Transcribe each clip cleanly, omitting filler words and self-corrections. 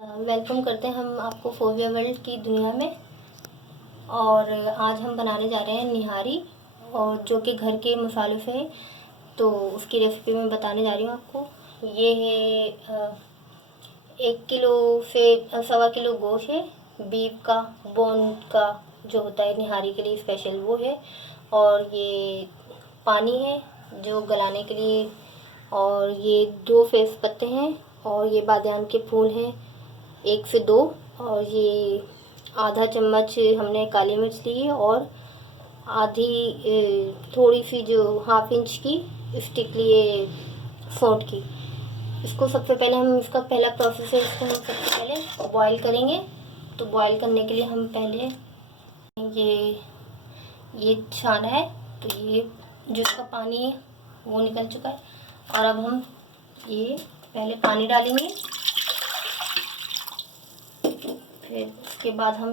Welcome करते हैं हम आपको फोविया वर्ल्ड की दुनिया में। और आज हम बनाने जा रहे हैं निहारी, और जो कि घर के मसालों से है। तो उसकी रेसिपी मैं बताने जा रही हूँ आपको। ये है 1 किलो से 1.25 किलो गोश्त है, बीफ का बोन का जो होता है निहारी के लिए स्पेशल वो है। और ये पानी है जो गलाने के लिए, और ये 2 तेज पत्ते हैं, और ये बादियान के फूल हैं 1 से 2, और ये आधा चम्मच हमने काली मिर्च ली है, और आधी थोड़ी सी जो 1/2 इंच की स्टिक लिए सौंठ की। इसको सबसे पहले हम इसका पहला प्रोसेस है, इसको हम सबसे पहले बॉईल करेंगे। तो बॉईल करने के लिए हम पहले ये छाना है, तो ये जो इसका पानी है वो निकल चुका है। और अब हम ये पहले पानी डालेंगे, फिर उसके बाद हम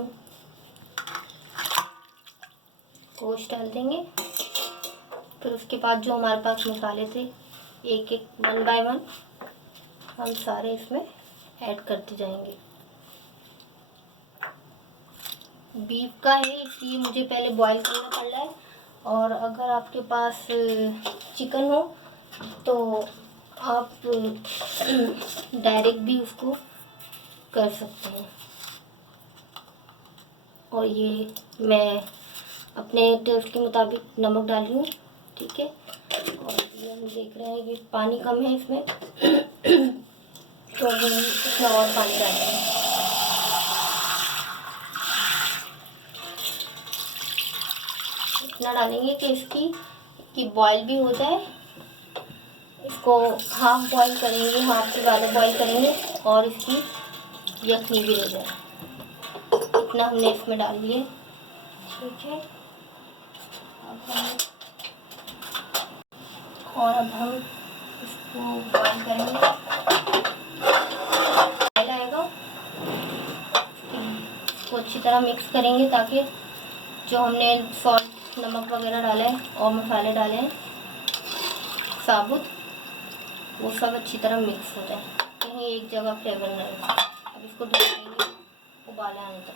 गोश्त डाल देंगे। फिर उसके बाद जो हमारे पास मसाले थे एक एक 1 बाय 1 हम सारे इसमें ऐड करते जाएंगे। बीफ का है इसलिए मुझे पहले बॉईल करना पड़ रहा है, और अगर आपके पास चिकन हो तो आप डायरेक्ट भी उसको कर सकते हैं। और ये मैं अपने टेस्ट के मुताबिक नमक डाल रही हूँ, ठीक है। और ये हम देख रहे हैं कि पानी कम है इसमें तो हम इसमें और पानी डालेंगे। इतना डालेंगे कि इसकी बॉईल भी हो जाए। इसको हाफ बॉईल करेंगे, हाफ से ज़्यादा बॉईल करेंगे, और इसकी यखनी भी हो जाए। इतना हमने इसमें डाल दिए, ठीक है। अब हम इसको बॉईल करेंगे, बॉईल आएगा। इसको अच्छी तरह मिक्स करेंगे ताकि जो हमने सॉल्ट नमक वगैरह डाला है और मसाले डाले हैं साबुत, वो सब अच्छी तरह मिक्स हो जाए, कहीं एक जगह फ्लेवर नहीं है। अब इसको धो देंगे उबाले आने तक,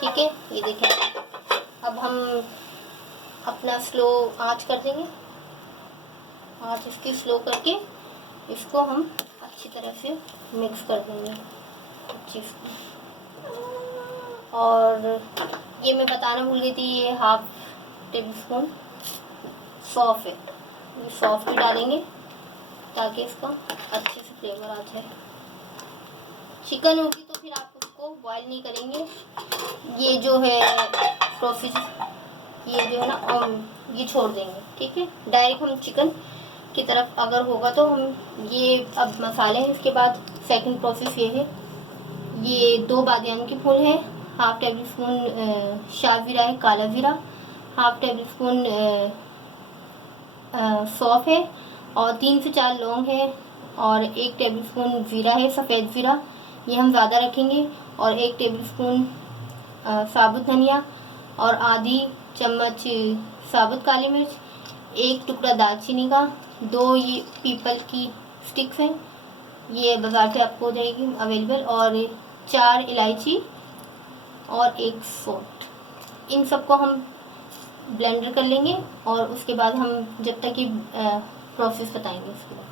ठीक है। ये देखें, अब हम अपना स्लो आंच कर देंगे, आंच इसकी स्लो करके इसको हम अच्छी तरह से मिक्स कर देंगे चीज़ को। और ये मैं बताना भूल गई थी, ये 1/2 टेबल स्पून सौंफ है, ये सौंफ भी डालेंगे ताकि इसका अच्छे से फ्लेवर आ जाए। चिकन होगी तो फिर आप उसको बॉईल नहीं करेंगे। ये जो है प्रोसेस, ये जो है ना ये छोड़ देंगे, ठीक है। डायरेक्ट हम चिकन की तरफ अगर होगा तो हम ये अब मसाले हैं। इसके बाद सेकंड प्रोसेस ये है, ये 2 बादियान के फूल हैं, 1/2 टेबल स्पून शाह ज़ीरा है, काला ज़ीरा, 1/2 टेबल स्पून सौंफ है, और 3 से 4 लौंग है, और 1 टेबल स्पून ज़ीरा है, सफ़ेद ज़ीरा, ये हम ज़्यादा रखेंगे, और 1 टेबल स्पून साबुत धनिया, और आधी चम्मच साबुत काली मिर्च, 1 टुकड़ा दालचीनी का, 2 ये पीपल की स्टिक्स हैं, ये बाज़ार से आपको हो जाएगी अवेलेबल, और 4 इलायची, और 1 सौंठ। इन सबको हम ब्लेंडर कर लेंगे, और उसके बाद हम जब तक ये प्रोसेस बताएंगे उसके बाद।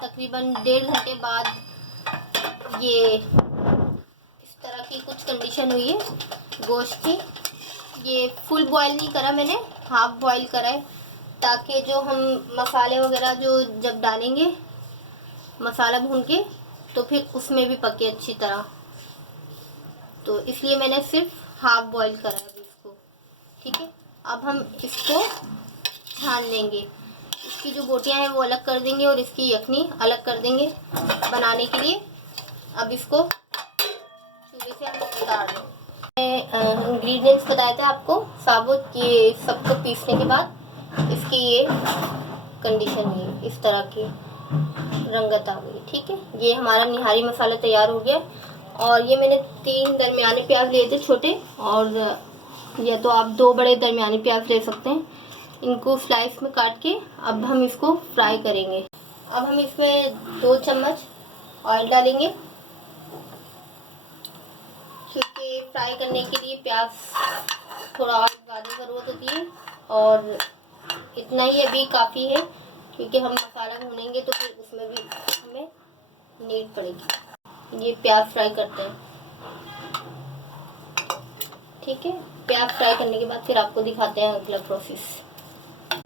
तकरीबन 1.5 घंटे बाद ये इस तरह की कुछ कंडीशन हुई है गोश्त की। ये फुल बॉईल नहीं करा मैंने, हाफ बॉईल करा है, ताकि जो हम मसाले वगैरह जो जब डालेंगे मसाला भून के तो फिर उसमें भी पके अच्छी तरह, तो इसलिए मैंने सिर्फ हाफ बॉईल करा है इसको, ठीक है। अब हम इसको छान लेंगे, इसकी जो बोटियां हैं वो अलग कर देंगे, और इसकी यखनी अलग कर देंगे बनाने के लिए। अब इसको चूल्हे से हम उतार देंगे। इंग्रेडिएंट्स बताए थे आपको साबुत, ये सबको पीसने के बाद इसकी ये कंडीशन हुई, इस तरह की रंगत आ गई, ठीक है। ये हमारा निहारी मसाला तैयार हो गया। और ये मैंने 3 दरमियाने प्याज लिए थे छोटे, और या तो आप 2 बड़े दरमियाने प्याज ले सकते हैं। इनको स्लाइस में काट के अब हम इसको फ्राई करेंगे। अब हम इसमें 2 चम्मच ऑयल डालेंगे क्योंकि फ्राई करने के लिए प्याज थोड़ा और ज़्यादा ज़रूरत होती है, और इतना ही अभी काफ़ी है क्योंकि हम मसाला भूनेंगे तो फिर उसमें भी हमें नीड पड़ेगी। ये प्याज फ्राई करते हैं, ठीक है। प्याज फ्राई करने के बाद फिर आपको दिखाते हैं अगला प्रोसेस।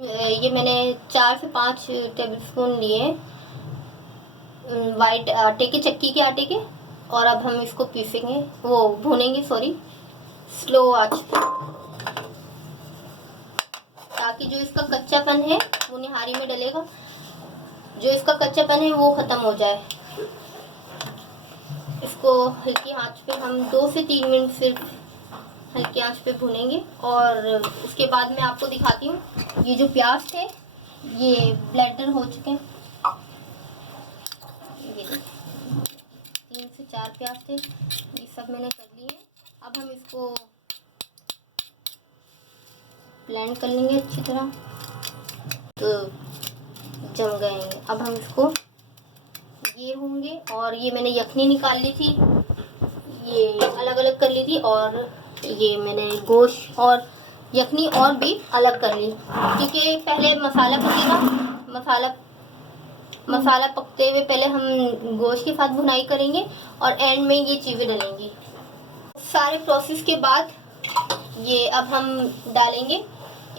ये मैंने 4 से 5 टेबलस्पून लिए वाइट आटे के, चक्की के आटे के, और अब हम इसको पीसेंगे, वो भूनेंगे सॉरी, स्लो आंच पे, ताकि जो इसका कच्चापन है वो निहारी में डलेगा, जो इसका कच्चापन है वो ख़त्म हो जाए। इसको हल्की आंच पे हम 2 से 3 मिनट सिर्फ हल्की आंच पे भूनेंगे, और उसके बाद मैं आपको दिखाती हूँ। ये जो प्याज थे ये ब्लेंडर हो चुके हैं, ये 3 से 4 प्याज थे, ये सब मैंने कर लिए। अब हम इसको ब्लेंड कर लेंगे अच्छी तरह, तो जम गए। अब हम इसको, ये होंगे, और ये मैंने यखनी निकाल ली थी, ये अलग अलग कर ली थी, और ये मैंने गोश्त और यखनी और भी अलग कर ली, क्योंकि पहले मसाला पकेगा, मसाला पकते हुए पहले हम गोश्त के साथ भुनाई करेंगे और एंड में ये चीज़ें डलेंगी। सारे प्रोसेस के बाद ये अब हम डालेंगे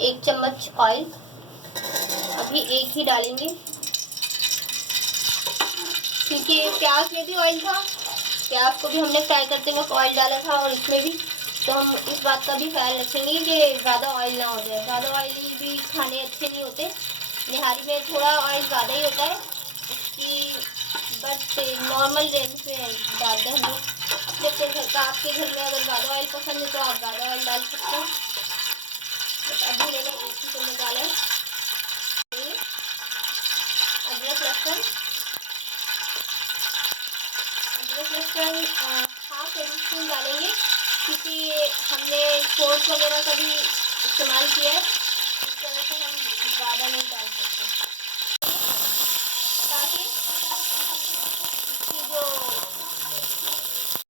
1 चम्मच ऑयल, अभी एक ही डालेंगे क्योंकि प्याज में भी ऑयल था, प्याज को भी हमने फ्राई करते वक्त ऑयल डाला था, और इसमें भी, तो हम इस बात का भी ख्याल रखेंगे कि ज़्यादा ऑयल ना हो जाए। ज़्यादा ऑयली भी खाने अच्छे नहीं होते, निहारी में थोड़ा ऑयल ज़्यादा ही होता है उसकी, बट नॉर्मल रेंज में डालते हैं हम लोग। जबकि घर का, आपके घर में अगर ज़्यादा ऑयल पसंद है तो आप ज़्यादा ऑयल डाल सकते हैं, बट अभी मैंने एक ही चम्मच डाला है। अदरक लहसुन हाफ टेबल स्पून डालेंगे, क्योंकि हमने फोर्क वगैरह का भी इस्तेमाल किया है, इस तरह से हम ज़्यादा नहीं डाल सकते, ताकि इसकी जो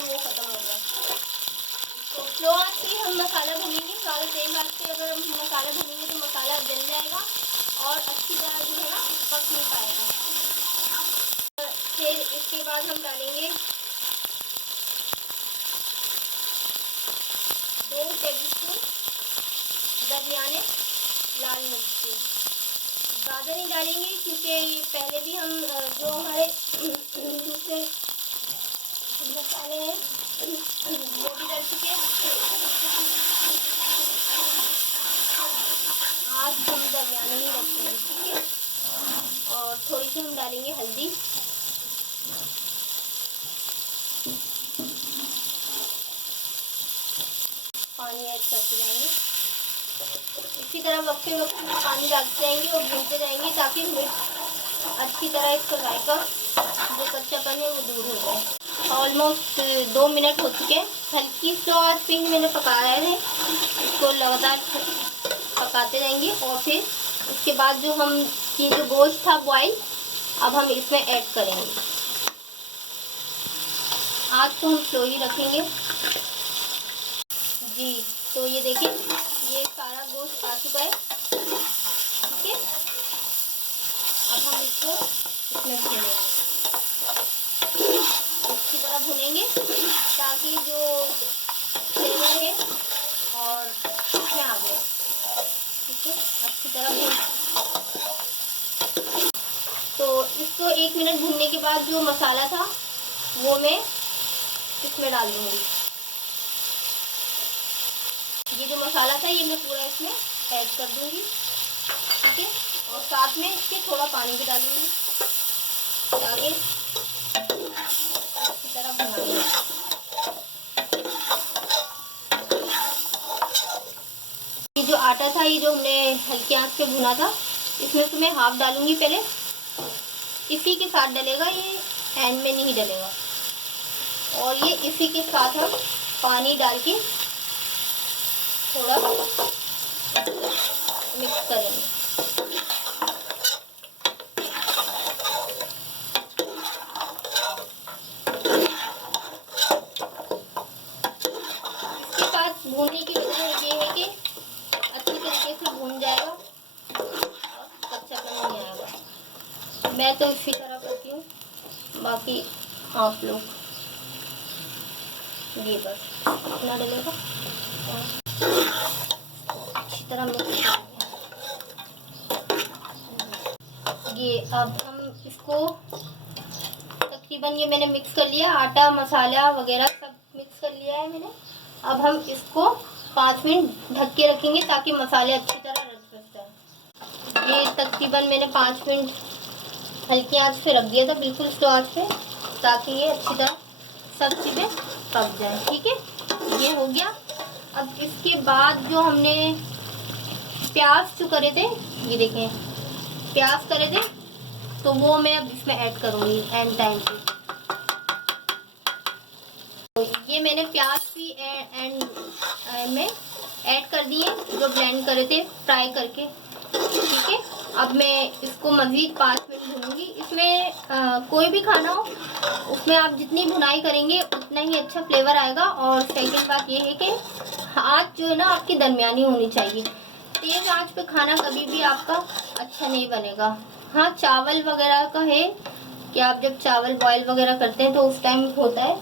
वो ख़त्म हो जाए। तो स्लो आंच पे हम मसाला भूनेंगे, ज़्यादा तेज आंच पे अगर हम मसाला भूनेंगे तो मसाला जल जाएगा और अच्छी तरह जो है ना पक नहीं पाएगा। फिर इसके बाद हम डालेंगे 2 टेबलस्पून दरमियाने लाल मिर्च, ज़्यादा नहीं डालेंगे क्योंकि पहले भी हम जो हमारे दूसरे मसाले हैं वो भी डाल चुके हैं। आज हम दरमियाने ही रखेंगे, ठीक है। और थोड़ी सी हम डालेंगे हल्दी, पानी ऐड करते जाएंगे, इसी तरह वक्त वक्त में पानी डालते जाएंगे और भूनते जाएंगे, ताकि मिर्च अच्छी तरह इसका जायका जो कच्चापन है वो दूर हो जाए। ऑलमोस्ट 2 मिनट हो चुके हैं, हल्की स्लो आंच पे ही मैंने पकाया है, इसको लगातार पकाते जाएंगे। और फिर उसके बाद जो हम, ये जो गोश्त था बॉयल, अब हम इसमें ऐड करेंगे। आँच को हम स्लो ही रखेंगे जी। तो ये देखिए, ये सारा गोश्त आ चुका है, ठीक है। अब हम इसको इसमें भूनेंगे, अच्छी तरह भूनेंगे, ताकि जो फ्लेवर है और इसमें आ जाए, ठीक है। अच्छी तरह भून, तो इसको 1 मिनट भूनने के बाद जो मसाला था वो मैं इसमें डाल दूँगी। ये जो मसाला था ये मैं पूरा इसमें ऐड कर दूँगी, ठीक है। और साथ में इसके थोड़ा पानी भी डालूँगी, ताकि अच्छी तरह भुना। ये जो आटा था, ये जो हमने हल्की आंच पे भुना था, इसमें से मैं हाफ डालूँगी पहले, इसी के साथ डलेगा, ये एंड में नहीं डलेगा। और ये इसी के साथ हम पानी डाल के थोड़ा मिक्स करेंगे। भूनने की वजह ये है कि अच्छी तरीके से भून जाएगा और कच्चापन नहीं आएगा। मैं तो इसी तरह करती हूँ, बाकी आप लोग ये बस इतना डलेगा अच्छी तरह मिक्स करेंगे। ये अब हम इसको तकरीबन ये मैंने मिक्स कर लिया, आटा मसाला वगैरह सब मिक्स कर लिया है मैंने। अब हम इसको 5 मिनट ढक के रखेंगे ताकि मसाले अच्छी तरह रस जाए। ये तकरीबन मैंने 5 मिनट हल्की आंच पे रख दिया था, बिल्कुल स्लो आंच पे, ताकि ये अच्छी तरह सब चीज़ें पक जाए। ठीक है, ये हो गया। अब इसके बाद जो हमने प्याज जो करे थे, ये देखें प्याज करे थे, तो वो मैं अब इसमें ऐड करूँगी एंड टाइम पे। तो ये मैंने प्याज भी एंड में ऐड कर दिए जो ब्लेंड करे थे फ्राई करके। ठीक है, अब मैं इसको मज़ीद 5 मिनट भूनूंगी। इसमें कोई भी खाना हो उसमें आप जितनी भुनाई करेंगे उतना ही अच्छा फ्लेवर आएगा। और सेकंड बात ये है कि आँच जो है ना आपकी दरमियानी होनी चाहिए। तेज़ आँच पे खाना कभी भी आपका अच्छा नहीं बनेगा। हाँ, चावल वगैरह का है कि आप जब चावल बॉयल वगैरह करते हैं तो उस टाइम होता है,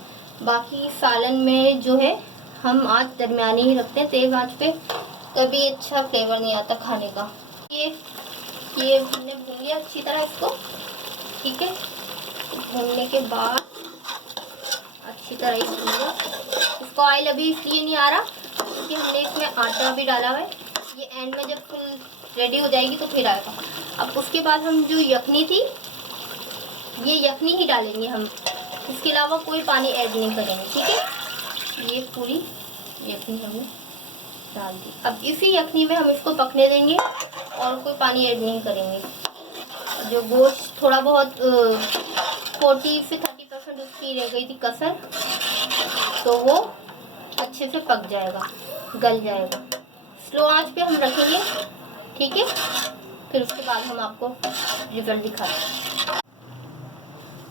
बाकी सालन में जो है हम आँच दरमियानी ही रखते हैं। तेज़ आँच पे कभी अच्छा फ्लेवर नहीं आता खाने का। ये हमने भून लिया अच्छी तरह इसको। ठीक है, भूनने के बाद अच्छी तरह ही भून लिया इसको। ऑयल अभी इसलिए नहीं आ रहा क्योंकि हमने इसमें आटा भी डाला हुआ है। ये एंड में जब फुल रेडी हो जाएगी तो फिर आएगा। अब उसके बाद हम जो यखनी थी, ये यखनी ही डालेंगे हम, इसके अलावा कोई पानी ऐड नहीं करेंगे। ठीक है, ये पूरी यखनी हमने डाल दी। अब इसी यखनी में हम इसको पकने देंगे और कोई पानी ऐड नहीं करेंगे। जो गोश्त थोड़ा बहुत 40 से 30% उसकी रह गई थी कसर, तो वो अच्छे से पक जाएगा, गल जाएगा। स्लो आंच पे हम रखेंगे। ठीक है, फिर उसके बाद हम आपको रिजल्ट दिखाते हैं।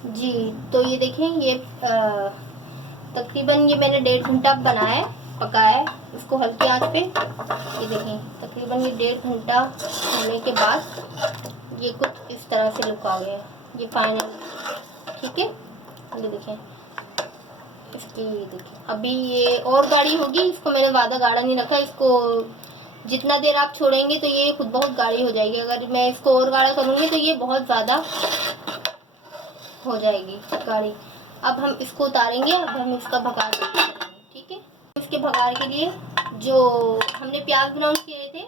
जी, तो ये देखें, ये तकरीबन ये मैंने 1.5 घंटा बनाया है, पकाया है इसको हल्की आंच पे। ये देखें, तकरीबन ये 1.5 घंटा होने के बाद ये कुछ इस तरह से लुक आ गया है। ये फाइनल। ठीक है, ये देखें इसकी, ये देखिए अभी ये और गाढ़ी होगी। इसको मैंने ज़्यादा गाढ़ा नहीं रखा, इसको जितना देर आप छोड़ेंगे तो ये खुद बहुत गाढ़ी हो जाएगी। अगर मैं इसको और गाढ़ा करूँगी तो ये बहुत ज़्यादा हो जाएगी गाढ़ी। अब हम इसको उतारेंगे, अब हम इसका भगार करेंगे। ठीक है, इसके भगार के लिए जो हमने प्याज ब्राउन किए थे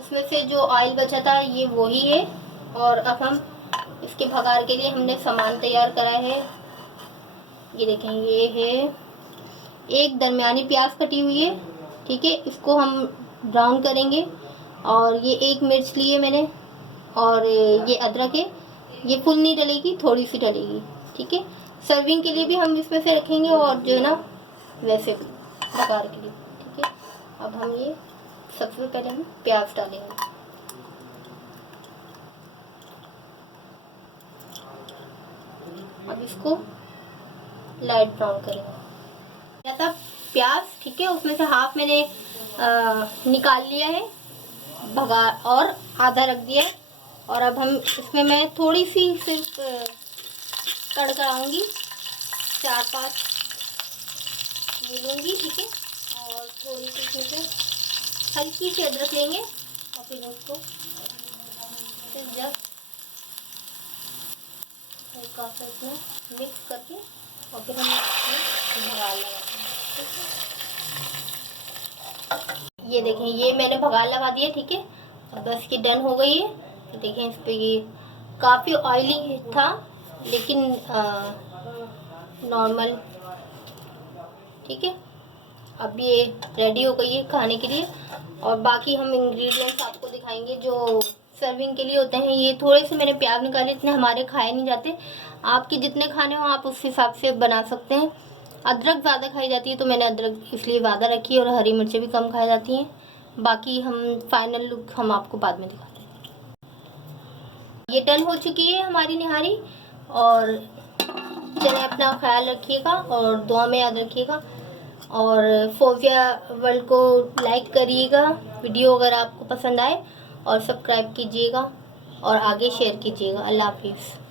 उसमें से जो ऑयल बचा था ये वही है। और अब हम इसके भगार के लिए हमने सामान तैयार करा है। ये देखें, ये है एक दरमियानी प्याज कटी हुई है। ठीक है, इसको हम ब्राउन करेंगे। और ये एक मिर्च ली है मैंने, और ये अदरक है। ये फुल नहीं डलेगी, थोड़ी सी डलेगी। ठीक है, सर्विंग के लिए भी हम इसमें से रखेंगे और जो है ना वैसे भी बघार के लिए। ठीक है, अब हम ये सबसे पहले हम प्याज डालेंगे। अब इसको लाइट ब्राउन करेंगे। या था प्याज, ठीक है, उसमें से हाफ मैंने निकाल लिया है भगार और आधा रख दिया है। और अब हम इसमें मैं थोड़ी सी सिर्फ कड़कड़ाऊँगी, 4-5 ये लूँगी। ठीक है, और थोड़ी सी इसमें से हल्की सी अदरक लेंगे और फिर उसको फिर जस्ट हल्का सा इसमें मिक्स करके और फिर हम भगार लगाते हैं। ये देखें, ये मैंने भगार लगा दिया। ठीक है, अब बस की डन हो गई है। तो देखें इस पर ये काफ़ी ऑयली था लेकिन नॉर्मल। ठीक है, अब ये रेडी हो गई है खाने के लिए। और बाकी हम इंग्रेडिएंट्स आपको दिखाएंगे जो सर्विंग के लिए होते हैं। ये थोड़े से मैंने प्याज निकाले, इतने हमारे खाए नहीं जाते। आपके जितने खाने हो आप उस हिसाब से बना सकते हैं। अदरक ज़्यादा खाई जाती है तो मैंने अदरक इसलिए ज़्यादा रखी है, और हरी मिर्चें भी कम खाई जाती हैं। बाकी हम फाइनल लुक हम आपको बाद में दिखाते हैं। ये डन हो चुकी है हमारी निहारी। और चलिए अपना ख्याल रखिएगा और दुआ में याद रखिएगा। और फोविया वर्ल्ड को लाइक करिएगा वीडियो अगर आपको पसंद आए, और सब्सक्राइब कीजिएगा और आगे शेयर कीजिएगा। अल्लाह हाफिज़।